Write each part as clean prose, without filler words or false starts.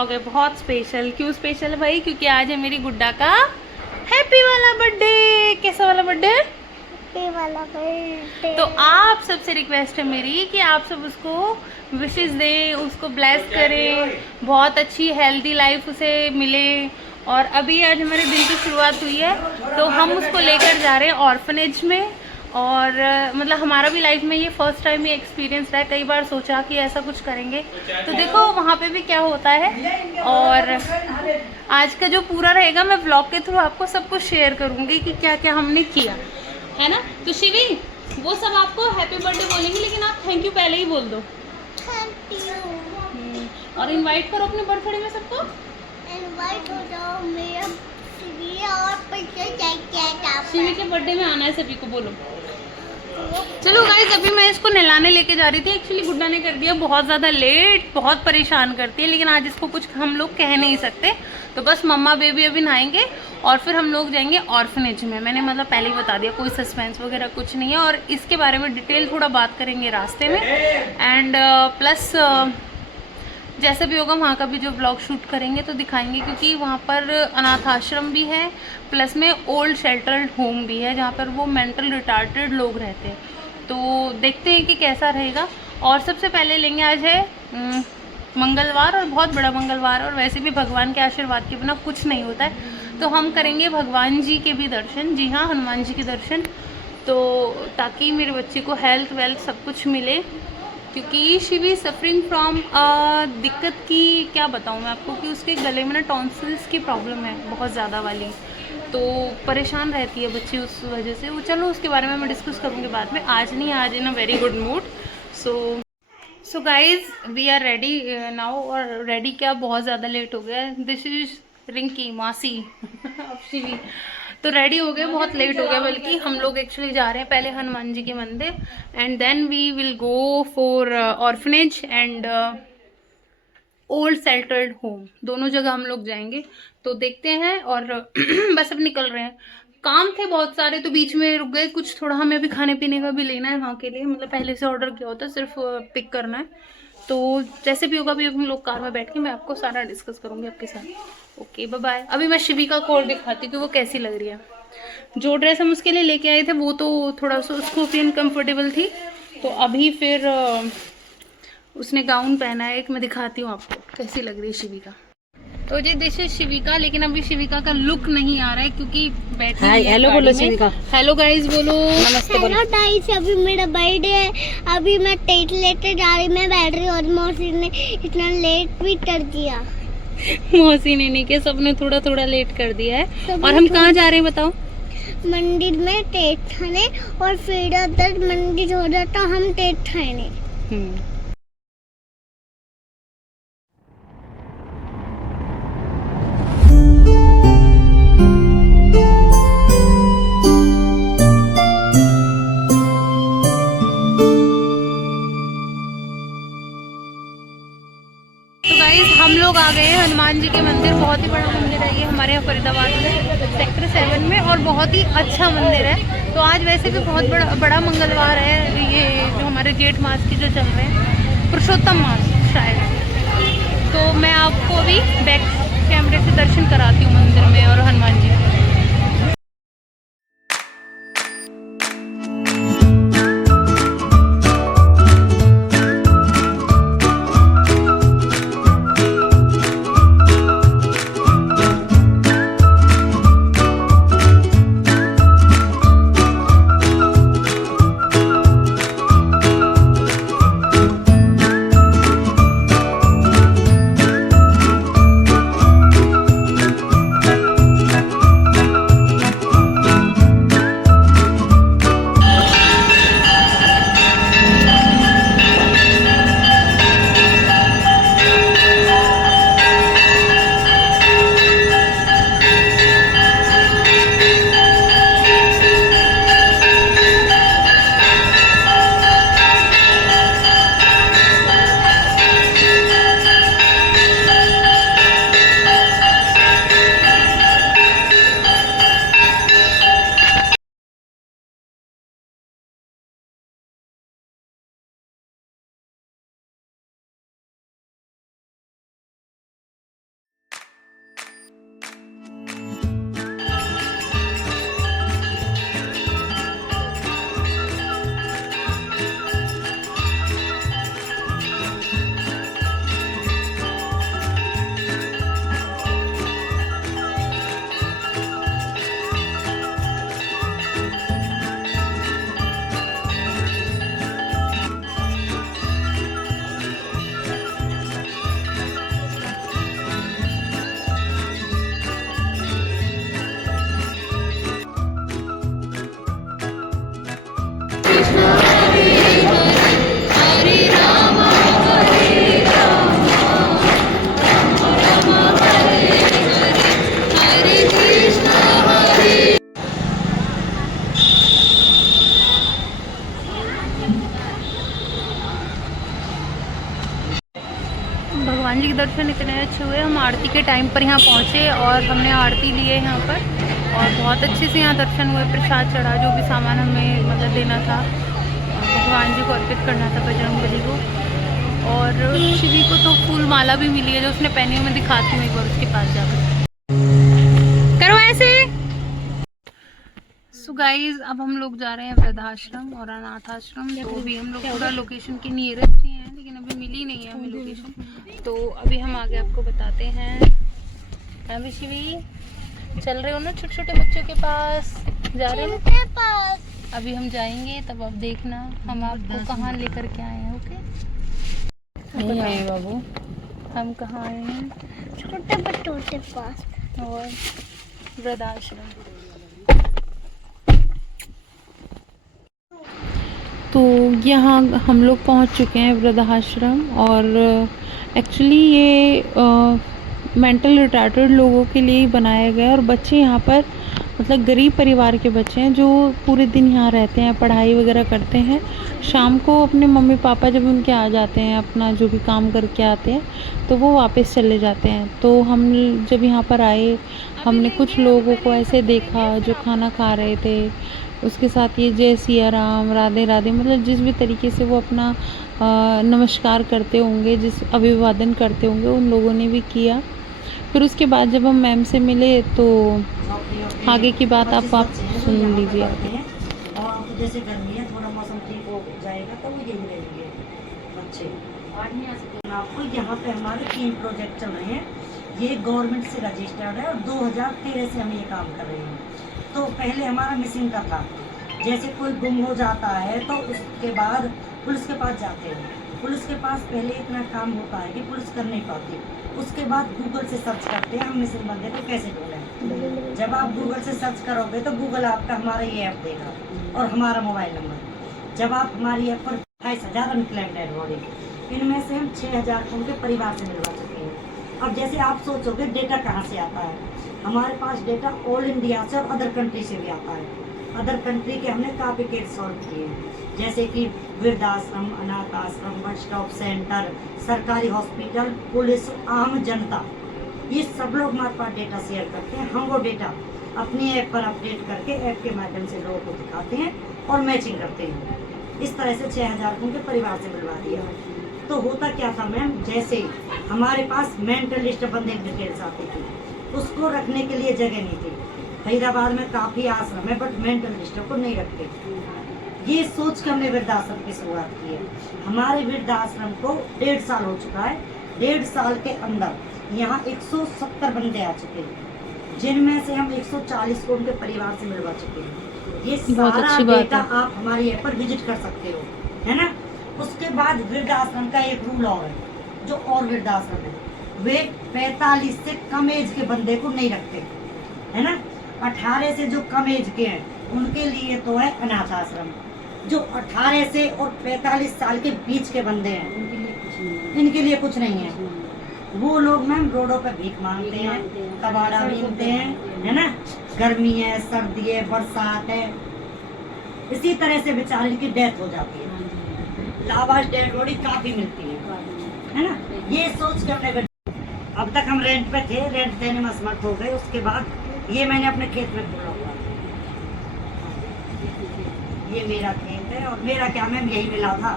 Vlog है बहुत special. क्यों स्पेशल है भाई? क्योंकि आज है मेरी गुड्डा का हैप्पी वाला बर्थडे। कैसा वाला बर्थडे? हैप्पी वाला बर्थडे। तो आप सबसे रिक्वेस्ट है मेरी कि आप सब उसको विशेस दें, उसको ब्लेस करें, बहुत अच्छी हेल्दी लाइफ उसे मिले। और अभी आज हमारे दिन की शुरुआत हुई है तो हम उसको लेकर जा रहे हैं ऑर्फनेज में। और मतलब हमारा भी लाइफ में ये फर्स्ट टाइम ही एक्सपीरियंस रहा है। कई बार सोचा कि ऐसा कुछ करेंगे तो देखो वहाँ पे भी क्या होता है। और आज का जो पूरा रहेगा मैं व्लॉग के थ्रू आपको सब कुछ शेयर करूँगी कि क्या क्या हमने किया है ना। तो शिवी वो सब आपको हैप्पी बर्थडे बोलेंगे, लेकिन आप थैंक यू पहले ही बोल दो। Thank you. और इनवाइट करो अपने बर्थडे में सबको। इनवाइट हो जाओ मेरा शिवी और पैसे शिवी के बर्थडे में आना है सभी को, बोलो। चलो गाइस अभी मैं इसको नहलाने लेके जा रही थी। एक्चुअली गुड्डा ने कर दिया बहुत ज़्यादा लेट, बहुत परेशान करती है, लेकिन आज इसको कुछ हम लोग कह नहीं सकते। तो बस मम्मा बेबी अभी नहाएंगे और फिर हम लोग जाएंगे ऑर्फनेज में। मैंने मतलब पहले ही बता दिया, कोई सस्पेंस वगैरह कुछ नहीं है। और इसके बारे में डिटेल थोड़ा बात करेंगे रास्ते में। एंड प्लस जैसे भी होगा वहाँ का भी जो ब्लॉग शूट करेंगे तो दिखाएंगे, क्योंकि वहाँ पर अनाथ आश्रम भी है, प्लस में ओल्ड शेल्टर्ड होम भी है जहाँ पर वो मेंटल रिटार्टेड लोग रहते हैं। तो देखते हैं कि कैसा रहेगा। और सबसे पहले लेंगे, आज है मंगलवार और बहुत बड़ा मंगलवार, और वैसे भी भगवान के आशीर्वाद के बिना कुछ नहीं होता है। तो हम करेंगे भगवान जी के भी दर्शन, जी हाँ हनुमान जी के दर्शन, तो ताकि मेरे बच्चे को हेल्थ वेल्थ सब कुछ मिले। क्योंकि शी भी सफरिंग फ्रॉम दिक्कत की, क्या बताऊँ मैं आपको, कि उसके गले में ना टॉन्सिल्स की प्रॉब्लम है बहुत ज़्यादा वाली, तो परेशान रहती है बच्ची उस वजह से। वो चलो उसके बारे में मैं डिस्कस करूँगी बाद में, आज नहीं, आज in a very good mood. So guys we are ready now. और रेडी क्या, बहुत ज़्यादा लेट हो गया है। दिस इज रिंकी मासी अब शिवी तो रेडी हो गए, बहुत लेट हो गया। बल्कि हम लोग एक्चुअली जा रहे हैं पहले हनुमान जी के मंदिर and then we will go for orphanage and old sheltered home, दोनों जगह हम लोग जाएंगे। तो देखते हैं। और बस अब निकल रहे हैं। काम थे बहुत सारे तो बीच में रुक गए कुछ, थोड़ा हमें अभी खाने पीने का भी लेना है वहाँ के लिए, मतलब पहले से ऑर्डर किया होता है, सिर्फ पिक करना है। तो जैसे भी होगा अभी हम लोग कार में बैठ के मैं आपको सारा डिस्कस करूँगी आपके साथ। Okay bye bye. अभी मैं शिवी का कोड दिखाती हूँ कि वो कैसी लग रही है। जो ड्रेस हम उसके लिए लेके आए थे वो तो थोड़ा सा उसको भी अनकम्फर्टेबल थी, तो अभी फिर उसने गाउन पहना है एक, मैं दिखाती हूँ आपको कैसी लग रही है शिविका। तो जी दिस इज शिविका, लेकिन अभी शिविका का लुक नहीं आ रहा है क्योंकि बैठी है। हेलो बोलो शिविका। हेलो गाइस बोलो, नमस्ते बोलो। हेलो गाइस, अभी मेरा बर्थडे है, अभी मैं टेट लेते जा रही, मैं बैठ रही और मौसी ने इतना लेट भी कर दिया। मौसी ने नहीं किया, सबने थोड़ा थोड़ा लेट कर दिया है। और हम कहाँ जा रहे हैं बताओ? मंदिर में टेट खाने, और फिर उधर मंदिर हो जाता हम टेट खाने। हम लोग आ गए हैं हनुमान जी के मंदिर। बहुत ही बड़ा मंदिर है ये हमारे यहाँ फरीदाबाद में सेक्टर 7 में, और बहुत ही अच्छा मंदिर है। तो आज वैसे भी बहुत बड़ा मंगलवार है, ये जो हमारे जेठ मास की जो चल रहे हैं, पुरुषोत्तम मास शायद। तो मैं आपको अभी बैक कैमरे से दर्शन कराती हूँ मंदिर में और हनुमान जी के। भगवान जी के दर्शन इतने अच्छे हुए। हम आरती के टाइम पर यहाँ पहुँचे और हमने आरती ली है यहाँ पर, और बहुत अच्छे से यहाँ दर्शन हुए। प्रसाद चढ़ा, जो भी सामान हमें मतलब देना था भगवान जी को अर्पित करना था, बजरंगबली को। और शिवी को तो फूल माला भी मिली है जो उसने पहनी है, मैं दिखाती हूँ एक बार उसके पास जाकर। करो ऐसे। सो गाइज, अब हम लोग जा रहे हैं वृद्धाश्रम और अनाथ आश्रम। तो अभी हम लोग पूरा लोकेशन के नियरेस्ट ही हैं, लेकिन अभी मिली नहीं है हमें लोकेशन। तो अभी हम आगे आपको बताते हैं। अभी शिवी चल रहे हो ना छोटे छोटे बच्चों के पास, जा रहे हो ना? अभी हम जाएंगे तब आप देखना हम आपको कहाँ लेकर के आए हैं। ओके, नहीं आए बाबू, हम कहाँ आए हैं? छोटे बच्चों के पास और वृद्धाश्रम। तो यहाँ हम लोग पहुँच चुके हैं वृद्धाश्रम, और एक्चुअली ये मेंटल रिटार्टेड लोगों के लिए ही बनाया गया है। और बच्चे यहाँ पर मतलब गरीब परिवार के बच्चे हैं जो पूरे दिन यहाँ रहते हैं, पढ़ाई वगैरह करते हैं। शाम को अपने मम्मी पापा जब उनके आ जाते हैं, अपना जो भी काम करके आते हैं, तो वो वापस चले जाते हैं। तो हम जब यहाँ पर आए, हमने कुछ लोगों को ऐसे देखा जो खाना खा रहे थे, उसके साथ ये जय सिया राम, राधे राधे, मतलब जिस भी तरीके से वो अपना नमस्कार करते होंगे, जिस अभिवादन करते होंगे, उन लोगों ने भी किया। फिर उसके बाद जब हम मैम से मिले तो आगे की बात आप सुन लीजिए। और जैसे गर्मी है, थोड़ा मौसम ठीक हो जाएगा तो वो यही रहेंगे बच्चे। आपको यहाँ पे हमारे 3 प्रोजेक्ट चल रहे हैं। ये गवर्नमेंट से रजिस्टर्ड है और 2013 से हम ये काम कर रहे हैं। तो पहले हमारा मिसिंग का था, जैसे कोई गुम हो जाता है तो उसके बाद पुलिस के पास जाते हैं। पुलिस के पास पहले इतना काम होता है कि पुलिस कर नहीं पाती। उसके बाद गूगल से सर्च करते हैं हम मिसिंग बंदे को कैसे ढूंढें। जब आप गूगल से सर्च करोगे तो गूगल आपका हमारा ये ऐप देगा और हमारा मोबाइल नंबर। जब आप हमारी ऐप पर 28,000 अनक्लेम्ड डेड बॉडी, इनमें से हम 6,000 को उनके परिवार से मिलवा चुके हैं। अब जैसे आप सोचोगे डेटा कहाँ से आता है, हमारे पास डेटा ऑल इंडिया से और अदर कंट्री से भी आता है। अदर कंट्री के हमने काफ़ी केस सॉल्व किए हैं, जैसे कि वृद्धाश्रम, अनाथ आश्रम, बस स्टॉप सेंटर, सरकारी हॉस्पिटल, पुलिस, आम जनता, ये सब लोग हमारे पास डेटा शेयर करते हैं। हम वो डेटा अपनी ऐप पर अपडेट करके ऐप के माध्यम से लोगों को दिखाते हैं और मैचिंग करते हैं। इस तरह से 6,000 को उनके परिवार से मिलवा दिया। तो होता क्या था मैम, जैसे हमारे पास मेंटल लिस्ट बंदे की डिटेल्स आती थी, उसको रखने के लिए जगह नहीं थी। हैदराबाद में काफ़ी आश्रम है बट मेंटल लिस्ट को नहीं रखते। ये सोच के हमने वृद्धाश्रम की शुरुआत की है। हमारे वृद्धाश्रम को 1.5 साल हो चुका है। 1.5 साल के अंदर यहाँ 170 बंदे आ चुके हैं, जिनमें से हम 140 को उनके परिवार से मिलवा चुके हैं। ये सारा डेटा आप हमारी ऐप पर विजिट कर सकते हो, है ना। उसके बाद वृद्धाश्रम का एक रूल और है, जो और वृद्धाश्रम है वे 45 से कम एज के बंदे को नहीं रखते, है ना। 18 से जो कम एज के हैं उनके लिए तो है अनाथ आश्रम। जो 18 से और 45 साल के बीच के बंदे हैं इनके लिए कुछ नहीं है। वो लोग मैम रोडों पे भीख मांगते हैं, कबाड़ा बीनते हैं, है ना। गर्मी है, सर्दी है, बरसात है, इसी तरह से बेचारे की डेथ हो जाती है। लावाश डेड बॉडी काफी मिलती है ना। ये सोच के हमने, अब तक हम रेंट पे थे, रेंट देने में असमर्थ हो गए। उसके बाद ये मैंने अपने खेत में खोला हुआ, ये मेरा खेत है और मेरा क्या मैम यही मिला था।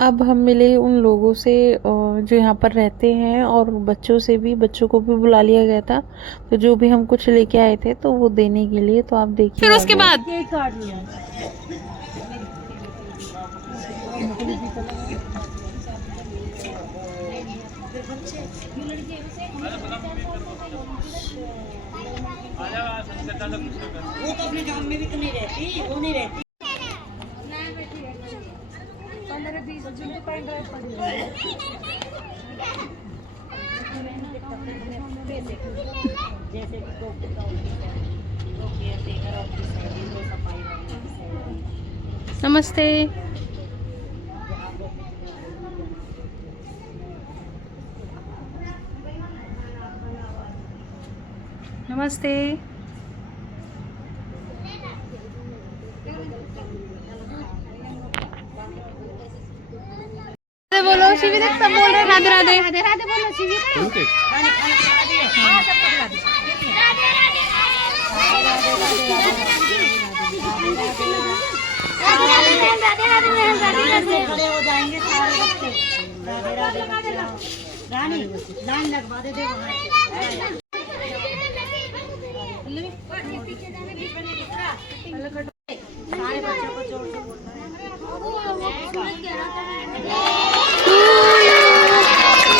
अब हम मिले उन लोगों से जो यहाँ पर रहते हैं, और बच्चों से भी, बच्चों को भी बुला लिया गया था। तो जो भी हम कुछ लेके आए थे तो वो देने के लिए, तो आप देखिए। फिर उसके बाद वो तो अपने काम में भी तो नहीं रहती, वो नहीं रहती। जैसे नमस्ते। नमस्ते। राधे बोलो। शिवी देख सब बोल रहे हैं राधे राधे। राधे राधे बोलो शिवी। खड़े हो जाएंगे सारे बच्चे। राधे राधे बच्चे। रानी लाइन लगवा दे वहाँ सारे बच्चों को जोड़ के बोलना है।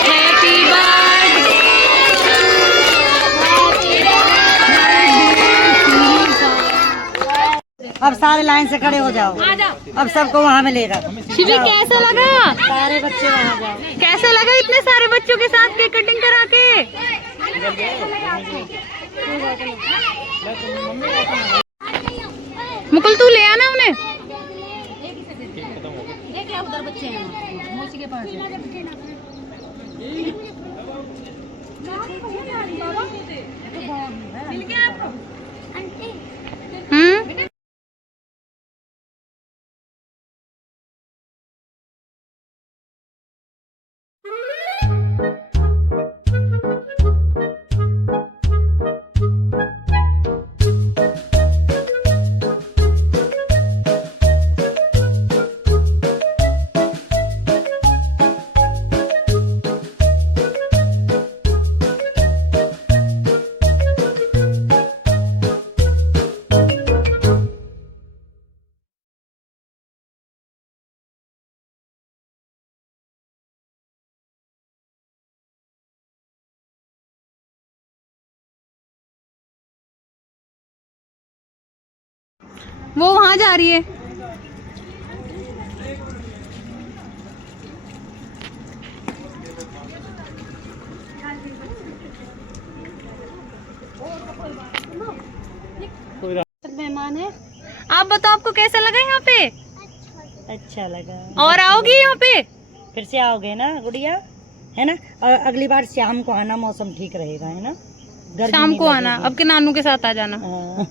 हैप्पी अब सारे लाइन से खड़े हो जाओ। अब सबको वहाँ मिलेगा। शिवी कैसा लगा? सारे बच्चे वहाँ जाओ। कैसा लगा इतने सारे बच्चों के साथ केक कटिंग करा के? मुकुल तू ले आना उन्हें। उधर बच्चे हैं मौसी के पास। वो वहाँ जा रही है। मेहमान है। आप बताओ आपको कैसा लगा यहाँ पे? अच्छा लगा। और आओगी यहाँ पे? फिर से आओगे ना गुड़िया, है ना? और अगली बार शाम को आना, मौसम ठीक रहेगा, है ना? गर्मी शाम नहीं को आना, लगेगी। अब के नानू के साथ आ जाना। हाँ।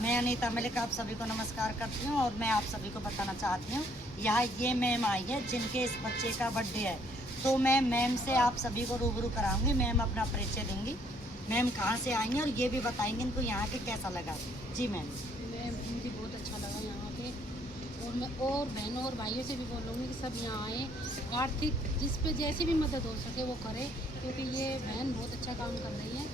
मैं अनीता मलिक आप सभी को नमस्कार करती हूँ और मैं आप सभी को बताना चाहती हूँ, यहाँ ये मैम आई है जिनके इस बच्चे का बर्थडे है, तो मैं मैम से आप सभी को रूबरू कराऊंगी। मैम अपना परिचय देंगी, मैम कहाँ से आई हैं और ये भी बताएंगे इनको यहाँ के कैसा लगा। जी मैम। मुझे बहुत अच्छा लगा यहाँ पे, और मैं और बहनों और भाइयों से भी बोलूँगी कि सब यहाँ आएँ, आर्थिक जिस पे जैसी भी मदद हो सके वो करें, क्योंकि ये बहन बहुत अच्छा काम कर रही है।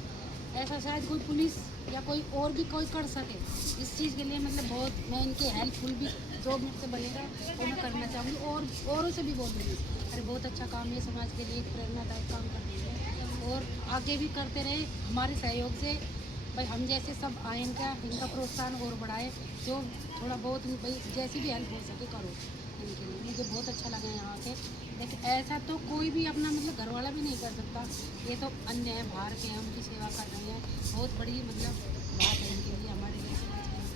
ऐसा शायद कोई पुलिस या कोई और भी कोई कर सके, इस चीज़ के लिए मतलब बहुत मैं इनके हेल्पफुल भी जो मुझसे बनेगा वो मैं करना चाहूँगी, और औरों से भी बोलूँगी अरे बहुत अच्छा काम है, समाज के लिए एक प्रेरणादायक काम कर रही है और आगे भी करते रहे हमारे सहयोग से। भाई हम जैसे सब आए इनका प्रोत्साहन और बढ़ाए, जो थोड़ा बहुत भाई जैसी भी हेल्प हो सके करो इनके लिए। मुझे बहुत अच्छा लगा यहाँ के, लेकिन ऐसा तो कोई भी अपना मतलब घर वाला भी नहीं कर सकता, ये तो अन्य है, बाहर के हम उनकी सेवा कर रहे हैं, बहुत बड़ी मतलब बात है इनके लिए, हमारे लिए समाज के लिए।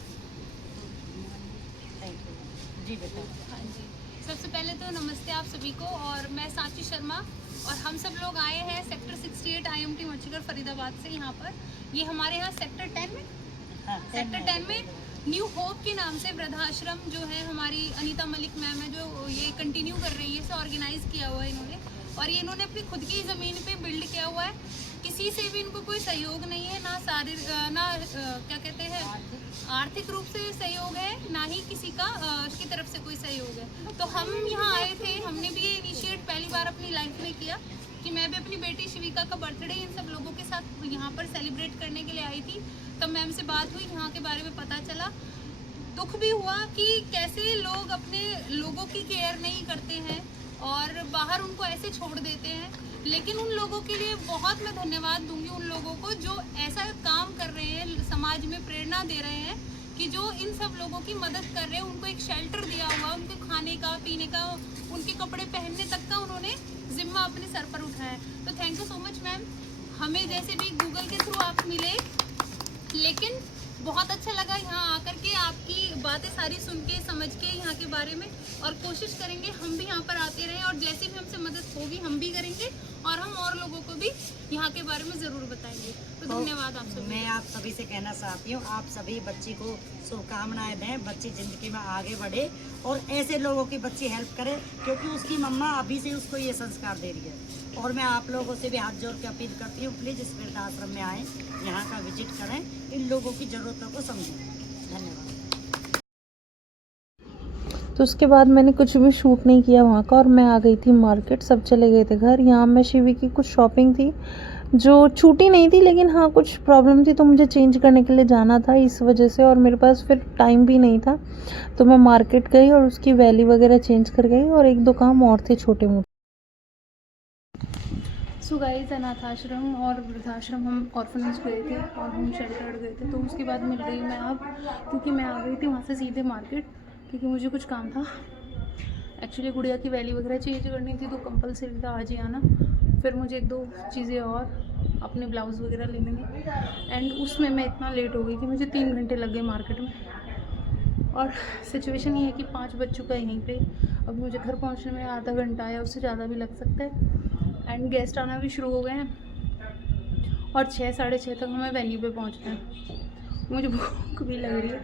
थैंक यू जी बेटा। हाँ जी, सबसे पहले तो नमस्ते आप सभी को, और मैं सांची शर्मा और हम सब लोग आए हैं सेक्टर 68 IMT मच्छीगढ़ फरीदाबाद से। यहाँ पर ये हमारे यहाँ सेक्टर 10 में हाँ, सेक्टर 10 में न्यू होप के नाम से वृद्धाश्रम जो है, हमारी अनीता मलिक मैम है जो ये कंटिन्यू कर रही है, इसे ऑर्गेनाइज किया हुआ है इन्होंने, और ये इन्होंने अपनी खुद की ज़मीन पे बिल्ड किया हुआ है। किसी से भी इनको कोई सहयोग नहीं है, ना क्या कहते हैं आर्थिक रूप से सहयोग है, ना ही किसी का की तरफ से कोई सहयोग है। तो हम यहाँ आए थे, हमने भी ये इनिशिएट पहली बार अपनी लाइफ में किया कि मैं भी अपनी बेटी शिविका का बर्थडे इन सब लोगों के साथ यहाँ पर सेलिब्रेट करने के लिए आई थी। तब मैम से बात हुई, यहाँ के बारे में पता चला, दुख भी हुआ कि कैसे लोग अपने लोगों की केयर नहीं करते हैं और बाहर उनको ऐसे छोड़ देते हैं। लेकिन उन लोगों के लिए बहुत मैं धन्यवाद दूंगी, उन लोगों को जो ऐसा काम कर रहे हैं, समाज में प्रेरणा दे रहे हैं कि जो इन सब लोगों की मदद कर रहे हैं, उनको एक शेल्टर दिया हुआ, उनको खाने का, पीने का, उनके कपड़े पहनने तक का उन्होंने जिम्मा अपने सर पर उठाया। तो thank you so much ma'am. हमें जैसे भी गूगल के थ्रू आप मिले, लेकिन बहुत अच्छा लगा यहाँ आकर के, आपकी बातें सारी सुन के समझ के यहाँ के बारे में, और कोशिश करेंगे हम भी यहाँ पर आते रहें, और जैसी भी हमसे मदद होगी हम भी करेंगे, और हम और लोगों को भी यहाँ के बारे में ज़रूर बताएंगे। तो धन्यवाद आप सभी। मैं आप सभी से कहना चाहती हूँ, आप सभी बच्ची को शुभकामनाएं दें, बच्ची ज़िंदगी में आगे बढ़े और ऐसे लोगों की बच्ची हेल्प करे, क्योंकि उसकी मम्मा अभी से उसको ये संस्कार दे रही है। और मैं आप लोगों से भी हाथ जोड़ के अपील करती हूँ, प्लीज़ इस वृद्धाश्रम में आएँ, यहाँ का विजिट करें, इन लोगों की ज़रूरतों को समझें। धन्यवाद। तो उसके बाद मैंने कुछ भी शूट नहीं किया वहाँ का, और मैं आ गई थी मार्केट। सब चले गए थे घर। यहाँ मैं शिवी की कुछ शॉपिंग थी जो छूटी नहीं थी, लेकिन हाँ कुछ प्रॉब्लम थी तो मुझे चेंज करने के लिए जाना था इस वजह से, और मेरे पास फिर टाइम भी नहीं था, तो मैं मार्केट गई और उसकी वैली वगैरह चेंज कर गई, और एक दो काम और थे छोटे मोटे। सो गाइस, अनाथ आश्रम और वृद्धाश्रम, हम ऑर्फनेज गए थे और होम शेल्टर गए थे, तो उसके बाद मिल रही मैं अब, क्योंकि मैं आ गई थी वहाँ से सीधे मार्केट, क्योंकि मुझे कुछ काम था। एक्चुअली गुड़िया की वैली वगैरह चेंज करनी थी, तो कंपलसरी था आज ही आना। फिर मुझे एक दो चीज़ें और, अपने ब्लाउज़ वगैरह लेने में, एंड उसमें मैं इतना लेट हो गई कि मुझे 3 घंटे लग गए मार्केट में। और सिचुएशन ये है कि 5 बज चुका है यहीं पे, अब मुझे घर पहुंचने में आधा घंटा या उससे ज़्यादा भी लग सकता है, एंड गेस्ट आना भी शुरू हो गए हैं, और 6 साढ़े 6 तक हमें वेन्यू पे पहुंचना है। मुझे भूख भी लग रही है।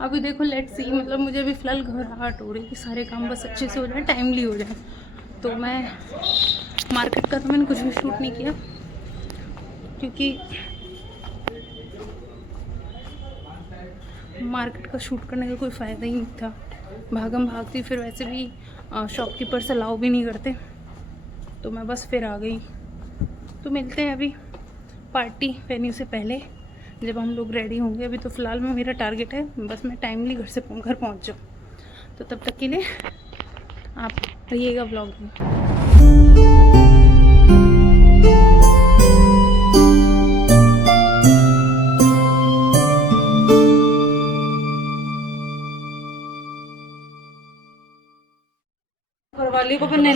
अभी देखो लेट्स सी, मतलब मुझे अभी फ़िलहाल घबराहट हो रही है कि सारे काम बस अच्छे से हो जाए, टाइमली हो जाए। तो मैं मार्केट का तो मैंने कुछ भी शूट नहीं किया, क्योंकि मार्केट का शूट करने का कोई फ़ायदा ही नहीं था। भागम भागती, फिर वैसे भी शॉपकीपर्स अलाउ भी नहीं करते, तो मैं बस फिर आ गई। तो मिलते हैं अभी पार्टी वेन्यू से पहले, जब हम लोग रेडी होंगे। अभी तो फ़िलहाल में मेरा टारगेट है बस मैं टाइमली घर पहुंच जाऊँ। तो तब तक के लिए आप रहिएगा ब्लॉग में।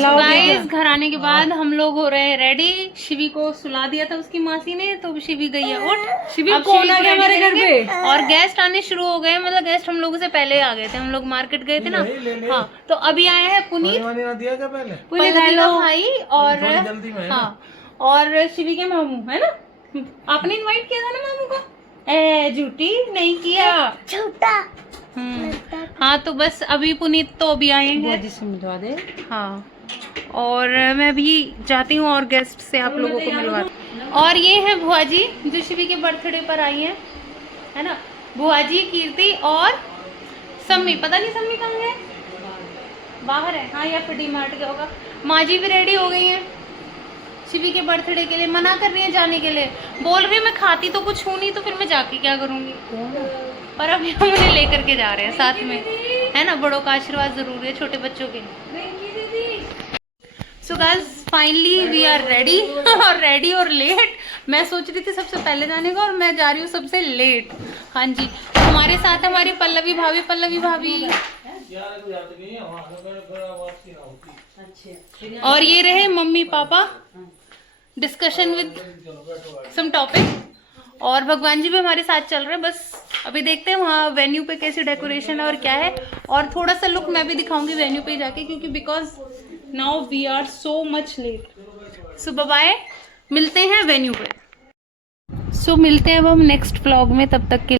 गाइस, घर आने के बाद हम लोग हो रहे हैं रेडी। शिवी को सुला दिया था उसकी मासी ने, तो शिवी गई है उठ। शिवी कौन आ गया हमारे घर पे, और गेस्ट आने शुरू हो गए। मतलब गेस्ट हम लोगों से पहले आ गए थे, हम लोग मार्केट गए थे ना। हाँ, तो अभी आया है पुनीत, पुनीत का भाई, और हाँ, और शिवी के मामू है ना। आपने इनवाइट किया था ना मामू को? ए झूठी, नहीं किया, झूठा। हाँ, तो बस अभी पुनीत तो अभी आएंगे, मिलवा दे। हाँ, और मैं भी जाती हूँ और गेस्ट से आप लोगों को मिलवा। और ये है बुआ जी जो शिवी के बर्थडे पर आई है ना। बुआ जी, कीर्ति और सम्मी, पता नहीं सम्मी कहाँ है, बाहर है, हाँ, या फिर डी-मार्ट गया होगा। माँ जी भी रेडी हो गई हैं शिवी के बर्थडे के लिए, मना कर रही है जाने के लिए, बोल रही है मैं खाती तो कुछ हूँ नहीं, तो फिर मैं जाके क्या करूँगी। पर अभी हम उन्हें लेकर के जा रहे हैं साथ में, है ना। बड़ों का आशीर्वाद जरूरी है छोटे बच्चों के। So guys, finally we are ready, और रेडी और लेट। मैं सोच रही थी सबसे पहले जाने का, और मैं जा रही हूँ सबसे लेट। हाँ जी, तो हमारे साथ हमारी पल्लवी भाभी, और ये रहे mummy papa, discussion with some topic, और भगवान जी भी हमारे साथ चल रहे हैं। बस अभी देखते हैं वहाँ वेन्यू पे कैसी डेकोरेशन है और क्या है, और थोड़ा सा लुक मैं भी दिखाऊंगी वेन्यू पे जाके, क्योंकि because now we are so much late. So bye, मिलते हैं वेन्यू पे। सो मिलते हैं अब हम नेक्स्ट व्लॉग में, तब तक के